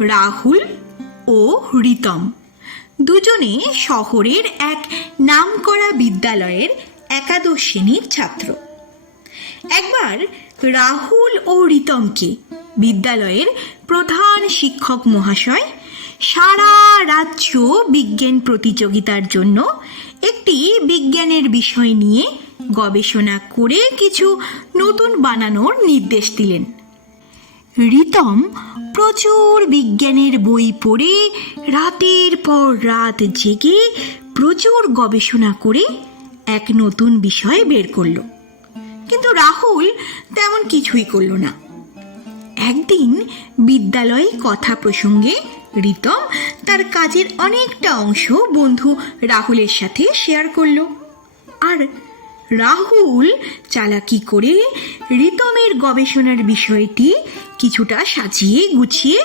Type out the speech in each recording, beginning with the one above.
রাহুল ও রিতম। দুজনে শহরের এক নামকরা বিদ্যালয়ের একাদশ শ্রেণির ছাত্র। একবার রাহুল ও রিতমকে বিদ্যালয়ের প্রধান শিক্ষক মহাশয় সারা রাজ্য বিজ্ঞান প্রতিযোগিতার জন্য একটি বিজ্ঞানের বিষয় নিয়ে গবেষণা করে কিছু নতুন বানানোর নির্দেশ দিলেন। রিতম প্রচুর বিজ্ঞানের বই পড়ে রাতের পর রাত জেগে প্রচুর গবেষণা করে এক নতুন বিষয় বের করল। কিন্তু রাহুল তেমন কিছুই করল না। একদিন বিদ্যালয়ে কথা প্রসঙ্গে রিতম তার কাজের অনেকটা অংশ বন্ধু রাহুলের সাথে শেয়ার করল। আর রাহুল চালাকি করে রিতমের গবেষণার বিষয়টি কিছুটা সাজিয়ে গুছিয়ে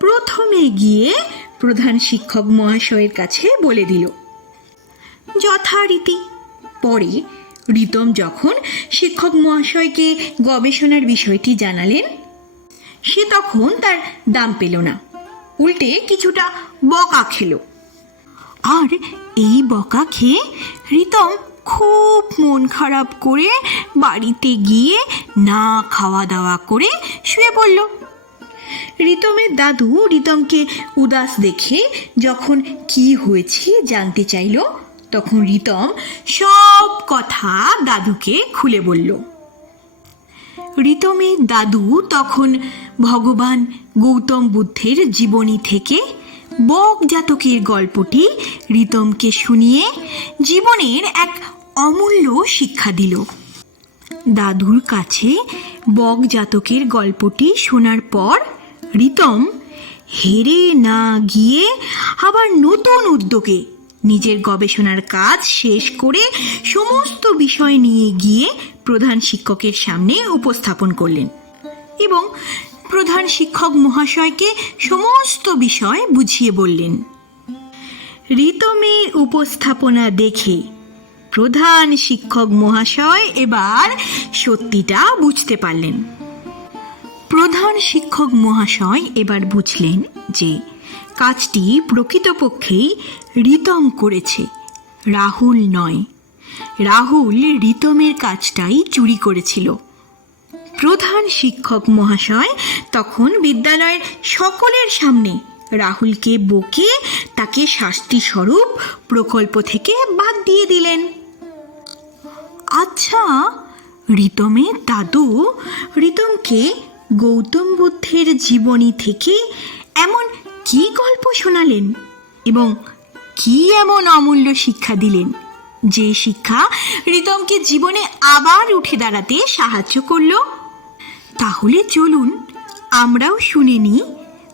প্রথমে গিয়ে প্রধান শিক্ষক মহাশয়ের কাছে বলে দিল। যথারীতি। পরে রিতম যখন শিক্ষক মহাশয়কে গবেষণার বিষয়টি জানালেন, সে তখন তার দাম পেল না। উল্টে কিছুটা বকা খেল। আর এই বকা খেয়ে রিতম খুব মন খারাপ করে বাড়িতে গিয়ে না খাওয়া দাওয়া করে শুয়ে পড়ল। রিতমের দাদু রিতমকে উদাস দেখে যখন কি হয়েছে জানতে চাইল, তখন রিতম সব কথা দাদুকে খুলে বলল। রিতমের দাদু তখন ভগবান গৌতম বুদ্ধের জীবনী থেকে বক জাতকের গল্পটি রিতমকে শুনিয়ে জীবনের এক অমূল্য শিক্ষা দিল। দাদুর কাছে বক জাতকের গল্পটি শোনার পর রিতম হেরে না গিয়ে আবার নতুন উদ্যোগে নিজের গবেষণার কাজ শেষ করে সমস্ত বিষয় নিয়ে গিয়ে প্রধান শিক্ষকের সামনে উপস্থাপন করলেন এবং প্রধান শিক্ষক মহাশয়কে সমস্ত বিষয় বুঝিয়ে বললেন। রিতমের উপস্থাপনা দেখে প্রধান শিক্ষক মহাশয় এবার সত্যিটা বুঝতে পারলেন। প্রধান শিক্ষক মহাশয় এবার বুঝলেন যে কাজটি প্রকৃতপক্ষেই রিতম করেছে, রাহুল নয়। রাহুল রিতমের কাজটাই চুরি করেছিল। প্রধান শিক্ষক মহাশয় তখন বিদ্যালয়ের সকলের সামনে রাহুলকে বকে তাকে শাস্তি স্বরূপ প্রকল্প থেকে বাদ দিয়ে দিলেন। আচ্ছা রিতমের দাদু, রিতমকে গৌতম বুদ্ধের জীবনী থেকে এমন কি গল্প শোনালেন এবং কি এমন অমূল্য শিক্ষা দিলেন? যে শিক্ষা রিতমকে জীবনে আবার উঠে দাঁড়াতে সাহায্য করল? তাহলে চলুন আমরাও শুনে নিই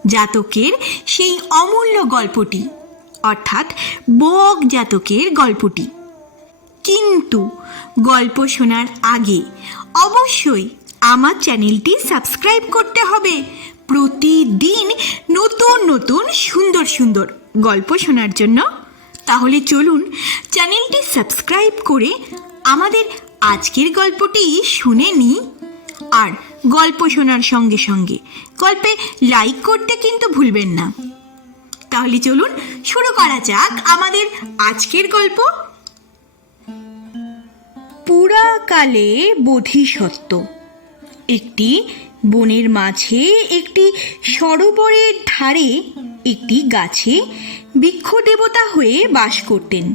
জাতকের সেই অমূল্য গল্পটি, অর্থাৎ বক জাতকের গল্পটি। কিন্তু গল্প শোনার আগে অবশ্যই আমার চ্যানেলটি সাবস্ক্রাইব করতে হবে। প্রতিদিন নতুন নতুন, সুন্দর সুন্দর গল্প শোনার জন্য। তাহলে চলুন চ্যানেলটি সাবস্ক্রাইব করে আমাদের আজকের গল্পটি শুনে নিই। আর গল্প শোনার সঙ্গে সঙ্গে গল্পে লাইক করতে কিন্তু ভুলবেন না। তাহলে চলুন শুরু করা যাক আমাদের আজকের গল্প। পুরাকালে বোধিসত্ত্ব। একটি বনের মাঝে একটি সরোবরের ধারে একটি গাছে বৃক্ষ দেবতা হয়ে বাস করতেন।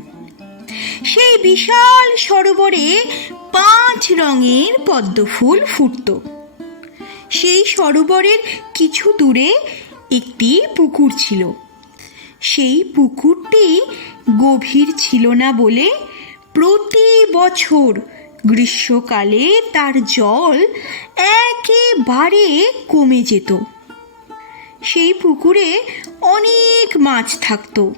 সেই বিশাল সরোবরে পাঁচ রঙের পদ্মফুল ফুটত। সেই সরোবরের কিছু দূরে একটি পুকুর ছিল। সেই পুকুরটি গভীর ছিল না বলে প্রতি বছর গ্রীষ্মকালে তার জল একেবারে কমে যেত। সেই পুকুরে অনেক মাছ থাকতো।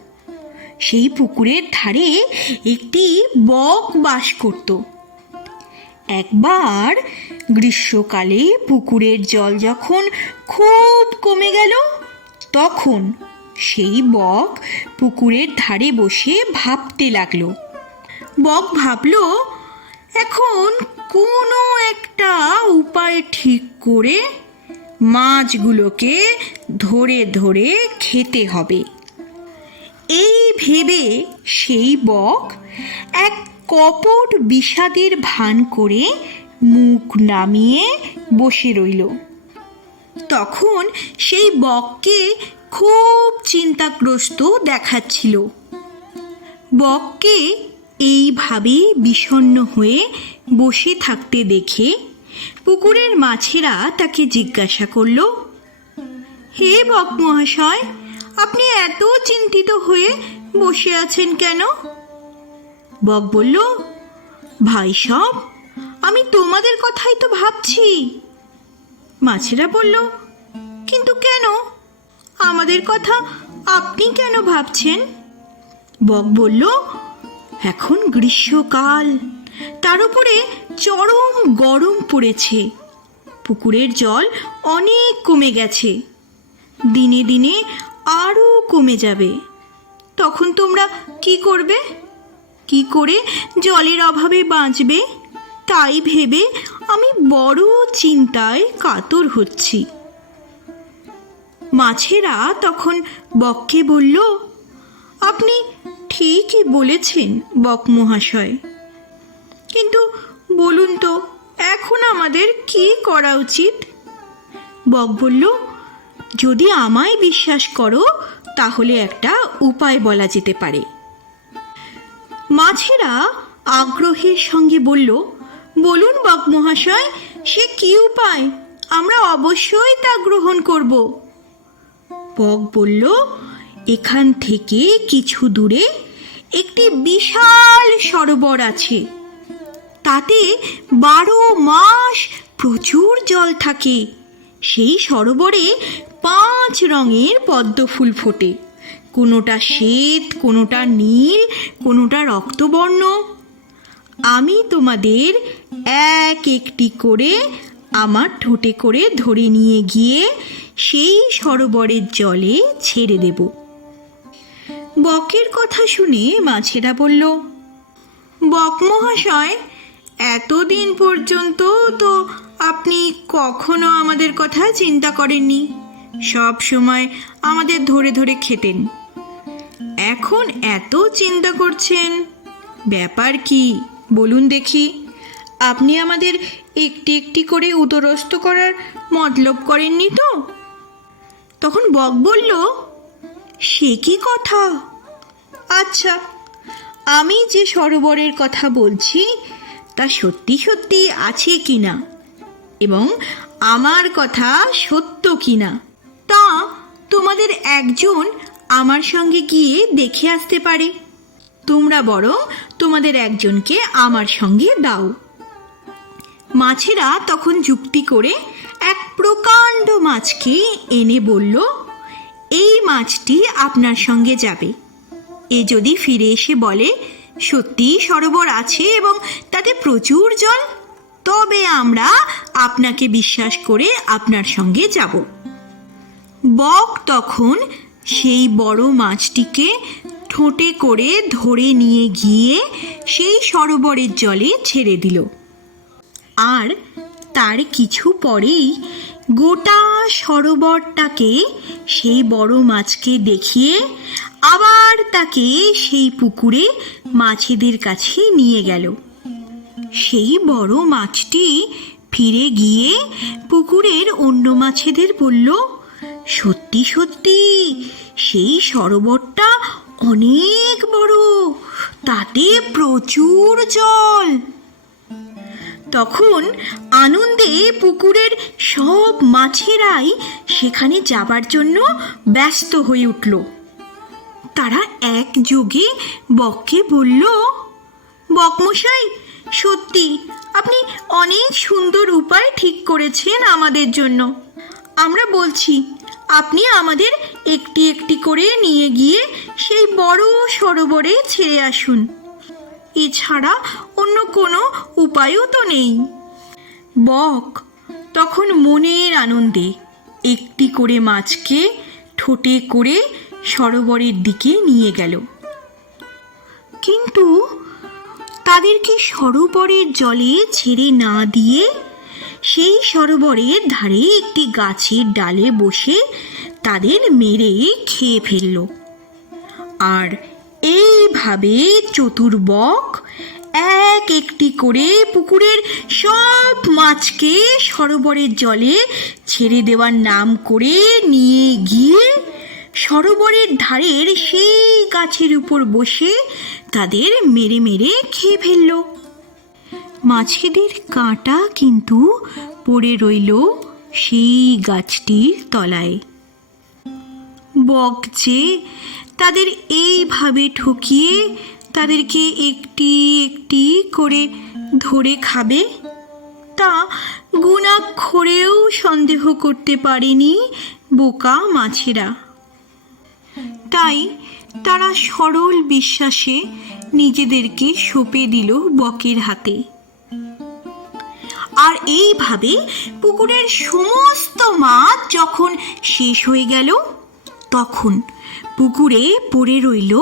সেই পুকুরের ধারে একটি বক বাস করত। একবার গ্রীষ্মকালে পুকুরের জল যখন খুব কমে গেল, তখন সেই বক পুকুরের ধারে বসে ভাবতে লাগল। বক ভাবলো, এখন কোনো একটা উপায় ঠিক করে মাছগুলোকে ধরে ধরে খেতে হবে। এই ভেবে সেই বক এক কপট বিষাদের ভান করে মুখ নামিয়ে বসে রইল। তখন সেই বককে খুব চিন্তাগ্রস্ত দেখাচ্ছিল। বককে এইভাবে বিষণ্ণ হয়ে বসে থাকতে দেখে পুকুরের মাছেরা তাকে জিজ্ঞাসা করল, হে বক মহাশয়, আপনি এত চিন্তিত হয়ে বসে আছেন কেন? বক বলল, ভাই সব, আমি তোমাদের কথাই তো ভাবছি। মাছেরা বলল, কিন্তু কেন? আমাদের কথা আপনি কেন ভাবছেন? বক বলল এখন গ্রীষ্মকাল। তার উপরে চরম গরম পড়েছে। পুকুরের জল অনেক কমে গেছে। দিনে দিনে আরও কমে যাবে। তখন তোমরা কি করবে? কি করে জলের অভাবে বাঁচবে? তাই ভেবে আমি বড় চিন্তায় কাতর হচ্ছি। মাছেরা তখন বককে বলল, আপনি ঠিকই বলেছেন বক মহাশয় কিন্তু বলুন তো, এখন আমাদের কি করা উচিত? বক বলল, যদি আমায় বিশ্বাস করো, তাহলে একটা উপায় বলা যেতে পারে। মাছেরা আগ্রহের সঙ্গে বলল, বলুন বক মহাশয় সে কি উপায়? আমরা অবশ্যই তা গ্রহণ করব। বক বলল, এখান থেকে কিছু দূরে একটি বিশাল সরোবর আছে। তাতে বারো মাস প্রচুর জল থাকে। সেই সরোবরে পাঁচ রঙের পদ্ম ফুল ফোটে। কোনোটা শ্বেত, কোনোটা নীল, কোনোটা রক্তবর্ণ। আমি তোমাদের এক একটি করে আমার ঠোঁটে করে ধরে নিয়ে গিয়ে সেই সরোবরের জলে ছেড়ে দেব। বকের কথা শুনে মাছেরা বলল, বক মহাশয়, এতদিন পর্যন্ত তো আপনি কখনো আমাদের কথা চিন্তা করেননি। সব সময় আমাদের ধরে ধরে খেতেন। এখন এত চিন্তা করছেন? ব্যাপার কি? বলুন দেখি। আপনি আমাদের একটি একটি করে উদরস্ত করার মতলব করেননি তো? তখন বক বলল সে কি কথা? আচ্ছা আমি যে সরোবরের কথা বলছি, তা সত্যি সত্যি আছে কি না এবং আমার কথা সত্য কি না তা তোমাদের একজন আমার সঙ্গে গিয়ে দেখে আসতে পারে। তোমরা বরং তোমাদের একজনকে আমার সঙ্গে দাও। মাছেরা তখন যুক্তি করে এক প্রকাণ্ড মাছকে এনে বলল এই মাছটি আপনার সঙ্গে যাবে। এ যদি ফিরে এসে বলে, সত্যি সরোবর আছে এবং তাতে প্রচুর জল? তবে আমরা আপনাকে বিশ্বাস করে আপনার সঙ্গে যাব। বক তখন সেই বড় মাছটিকে ঠোঁটে করে ধরে নিয়ে গিয়ে সেই সরোবরের জলে ছেড়ে দিল। আর তার কিছু পরেই গোটা সরোবরটাকে সেই বড় মাছকে দেখিয়ে আবার তাকে সেই পুকুরে মাছেদের কাছে নিয়ে গেল। সেই বড় মাছটি ফিরে গিয়ে পুকুরের অন্য মাছেদের বলল, সত্যি সত্যি, সেই সরোবরটা অনেক বড়, তাতে প্রচুর জল। তখন আনন্দে পুকুরের সব মাছেরাই সেখানে যাবার জন্য ব্যস্ত হয়ে উঠল। তারা একযোগে বককে বলল, বকমশাই, সত্যি আপনি অনেক সুন্দর উপায় ঠিক করেছেন আমাদের জন্য। আমরা বলছি, আপনি আমাদের একটি একটি করে নিয়ে গিয়ে সেই বড় সরোবরে ছেড়ে আসুন। এছাড়া অন্য কোনো উপায়ও তো নেই। বক, তখন মনের আনন্দে একটি করে মাছকে ঠোঁটে করে সরোবরের দিকে নিয়ে গেল। কিন্তু তাদেরকে সরোবরের জলে ছেড়ে না দিয়ে সেই সরোবরের ধারে একটি গাছের ডালে বসে তাদের মেরে খেয়ে ফেলল। আর এইভাবে চতুর্বক এক একটি করে পুকুরের সব মাছকে সরোবরের জলে ছেড়ে দেওয়ার নাম করে নিয়ে গিয়ে সরোবরের ধারের সেই গাছের উপর বসে তাদের মেরে মেরে খেয়ে ফেলল। মাছেদের কাঁটা কিন্তু পড়ে রইল সেই গাছটির তলায়। বক যে তাদের এইভাবে ঠকিয়ে তাদেরকে একটি একটি করে ধরে খাবে। তা গুণাক্ষরেও সন্দেহ করতে পারেনি বোকা মাছেরা। তাই তারা সরল বিশ্বাসে নিজেদেরকে সঁপে দিল বকের হাতে। আর এইভাবে পুকুরের সমস্ত মাছ যখন শেষ হয়ে গেল, তখন পুকুরে পড়ে রইল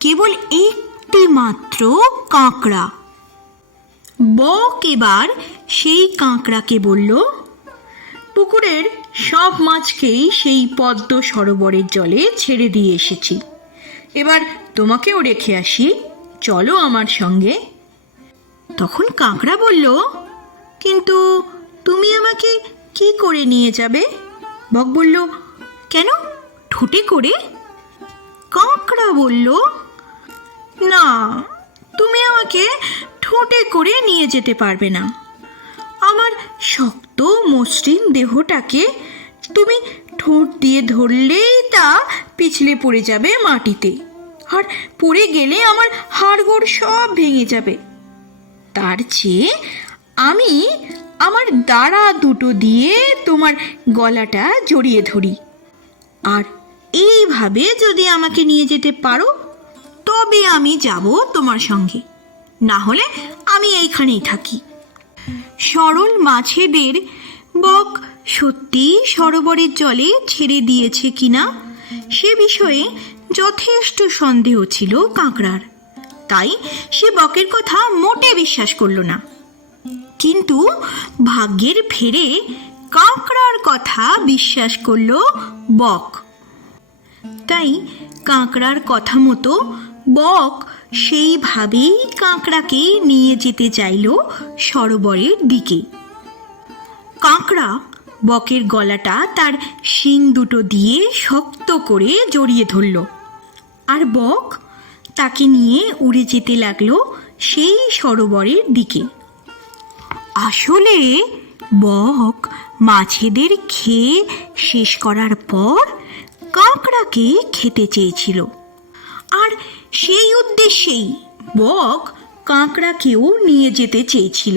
কেবল একটি মাত্র কাঁকড়া। বক এবার সেই কাঁকড়াকে বলল, পুকুরের সব মাছকেই সেই পদ্ম সরোবরের জলে ছেড়ে দিয়ে এসেছি। এবার তোমাকেও রেখে আসি, চলো আমার সঙ্গে। তখন কাঁকড়া বলল, কিন্তু তুমি আমাকে কি করে নিয়ে যাবে? বক বলল, কেন? ঠোঁটে করে কাঁকড়া বলল, না, তুমি আমাকে ঠোঁটে করে নিয়ে যেতে পারবে না। আমার শক্ত মসৃণ দেহটাকে তুমি ঠোঁট দিয়ে ধরলেই তা পিছলে পড়ে যাবে মাটিতে, আর পড়ে গেলে আমার হাড়গোড় সব ভেঙে যাবে। তার চেয়ে আমি আমার দাঁড়া দুটো দিয়ে তোমার গলাটা জড়িয়ে ধরি, আর এইভাবে যদি আমাকে নিয়ে যেতে পারো, তবে আমি যাব তোমার সঙ্গে। না হলে আমি এইখানেই থাকি। সরল মাছেদের বক সত্যি সরোবরের জলে ছেড়ে দিয়েছে কিনা, সে বিষয়ে যথেষ্ট সন্দেহ ছিল কাঁকড়ার। তাই সে বকের কথা মোটে বিশ্বাস করল না। কিন্তু ভাগ্যের ফেরে কাঁকড়ার কথা বিশ্বাস করল বক। তাই কাঁকড়ার কথা মতো বক সেইভাবেই কাঁকড়াকে নিয়ে যেতে চাইল সরোবরের দিকে। কাঁকড়া বকের গলাটা তার শিং দুটো দিয়ে শক্ত করে জড়িয়ে ধরল আর বক তাকে নিয়ে উড়ে যেতে লাগল সেই সরোবরের দিকে। আসলে বক মাছেদের খেয়ে শেষ করার পর কাঁকড়াকে খেতে চেয়েছিল। আর সেই উদ্দেশ্যেই বক কাঁকড়াকেও নিয়ে যেতে চেয়েছিল।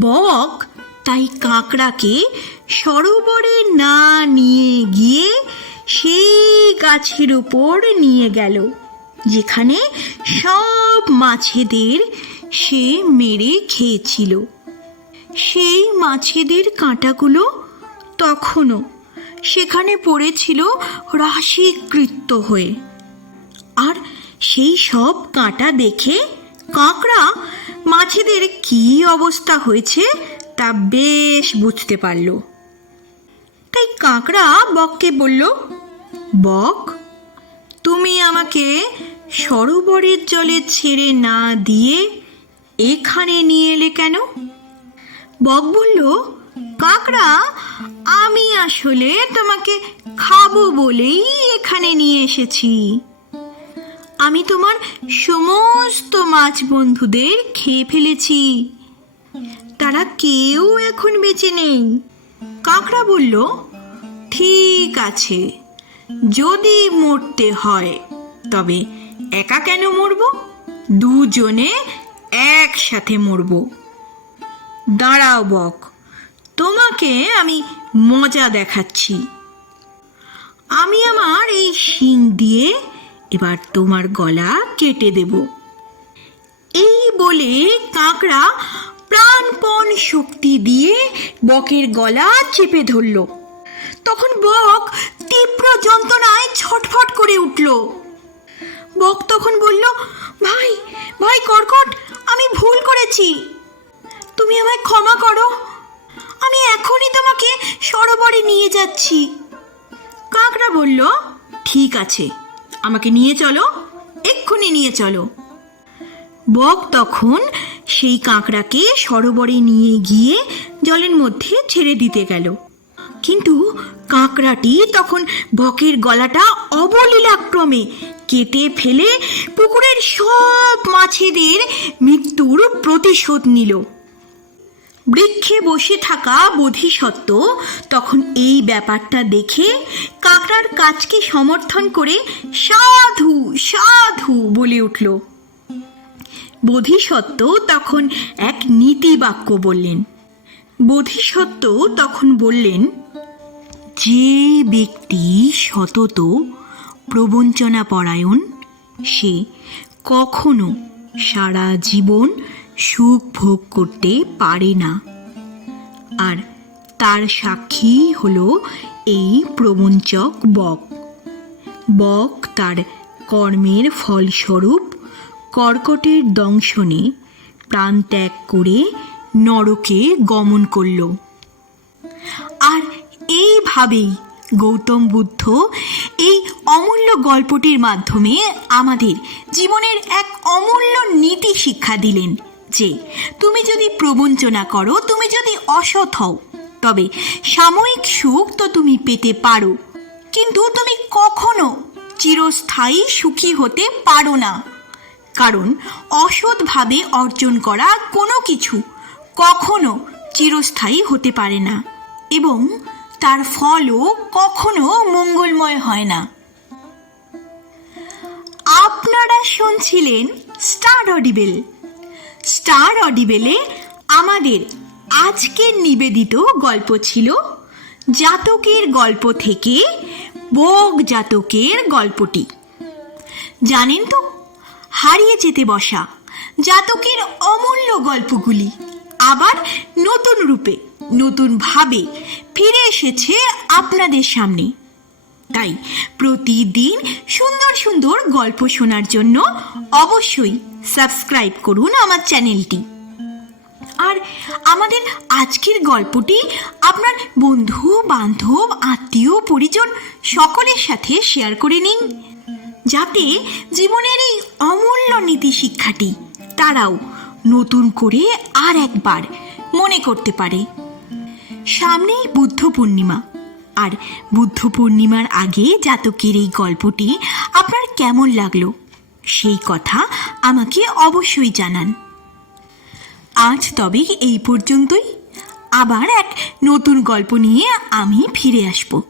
বক তাই কাঁকড়াকে সরোবরে না নিয়ে গিয়ে সেই গাছের উপর নিয়ে গেল, যেখানে সব মাছেদের সে মেরে খেয়েছিল। সেই মাছেদের কাঁটাগুলো তখনও সেখানে পড়েছিল রাশিকৃত হয়ে। আর সেই সব কাঁটা দেখে কাঁকড়া মাছেদের কি অবস্থা হয়েছে তা বেশ বুঝতে পারল। তাই কাঁকড়া বককে বলল, বক, তুমি আমাকে সরোবরের জলে ছেড়ে না দিয়ে এখানে নিয়ে এলে কেন? বক বলল কাকড়া, আমি আসলে তোমাকে খাব বলেই এখানে নিয়ে এসেছি। আমি তোমার সমস্ত মাছ বন্ধুদের খেয়ে ফেলেছি। তারা কেউ এখন বেঁচে নেই। কাকড়া বলল, ঠিক আছে, যদি মরতে হয়, তবে একা কেন মরব? দুজনে একসাথে মরব। দাঁড়াও বক তোমাকে আমি মজা দেখাচ্ছি। আমি আমার এই শিং দিয়ে এবার তোমার গলা কেটে দেব। এই বলে কাঁকড়া প্রাণপণ শক্তি দিয়ে বকের গলা চেপে ধরল। তখন বক তীব্র যন্ত্রণায় ছটফট করে উঠল। বক তখন বলল, ভাই ভাই, কর্কট, আমি ভুল করেছি। তুমি আমায় ক্ষমা করো। যাচ্ছি। কাকড়া বলল, ঠিক আছে, আমাকে নিয়ে চলো, এক্ষুনি নিয়ে চলো। বক তখন সেই কাঁকড়াকে সরোবরে নিয়ে গিয়ে জলের মধ্যে ছেড়ে দিতে গেল। কিন্তু কাঁকড়াটি তখন বকের গলাটা অবলীলাক্রমে কেটে ফেলে পুকুরের সব মাছেদের মৃত্যুর প্রতিশোধ নিল। বৃক্ষে বসে থাকা বোধিসত্ত্ব তখন এই ব্যাপারটা দেখে কাকড়ার কাজকে সমর্থন করে সাধু সাধু বলে উঠল। বোধিসত্ত্ব তখন এক নীতি বাক্য বললেন। বোধিসত্ত্ব তখন বললেন, যে ব্যক্তি সতত প্রবঞ্চনা পরায়ণ সে কখনো সারা জীবন সুখ ভোগ করতে পারে না। আর তার সাক্ষী হল এই প্রবঞ্চক বক। বক তার কর্মের ফলস্বরূপ কর্কটের দংশনে প্রাণত্যাগ করে নরকে গমন করল। আর এইভাবেই গৌতম বুদ্ধ এই অমূল্য গল্পটির মাধ্যমে আমাদের জীবনের এক অমূল্য নীতি শিক্ষা দিলেন। যে তুমি যদি প্রবঞ্চনা করো, তুমি যদি অসৎ হও, তবে সাময়িক সুখ তো তুমি পেতে পারো। কিন্তু তুমি কখনো চিরস্থায়ী সুখী হতে পারো না। কারণ অসৎভাবে অর্জন করা কোনো কিছু কখনো চিরস্থায়ী হতে পারে না এবং তার ফলও কখনো মঙ্গলময় হয় না। আপনারা শুনছিলেন স্টার অডিবেল স্টার অডিবেলে আমাদের আজকের নিবেদিত গল্প ছিল জাতকের গল্প থেকে বোগ জাতকের গল্পটি। জানেন তো, হারিয়ে যেতে বসা জাতকের অমূল্য গল্পগুলি আবার নতুন রূপে নতুনভাবে ফিরে এসেছে আপনাদের সামনে। তাই প্রতিদিন সুন্দর সুন্দর গল্প শোনার জন্য অবশ্যই সাবস্ক্রাইব করুন আমার চ্যানেলটি। আর আমাদের আজকের গল্পটি আপনার বন্ধু, বান্ধব, আত্মীয়, পরিজন সকলের সাথে শেয়ার করে নিন। যাতে জীবনের এই অমূল্য নীতি শিক্ষাটি তারাও নতুন করে আর একবার মনে করতে পারে। সামনেই বুদ্ধ পূর্ণিমা। আর বুদ্ধ পূর্ণিমার আগে জাতকের এই গল্পটি আপনার কেমন লাগল? সেই কথা আমাকে অবশ্যই জানান। আজ তবে এই পর্যন্তই। আবার এক নতুন গল্প নিয়ে আমি ফিরে আসব।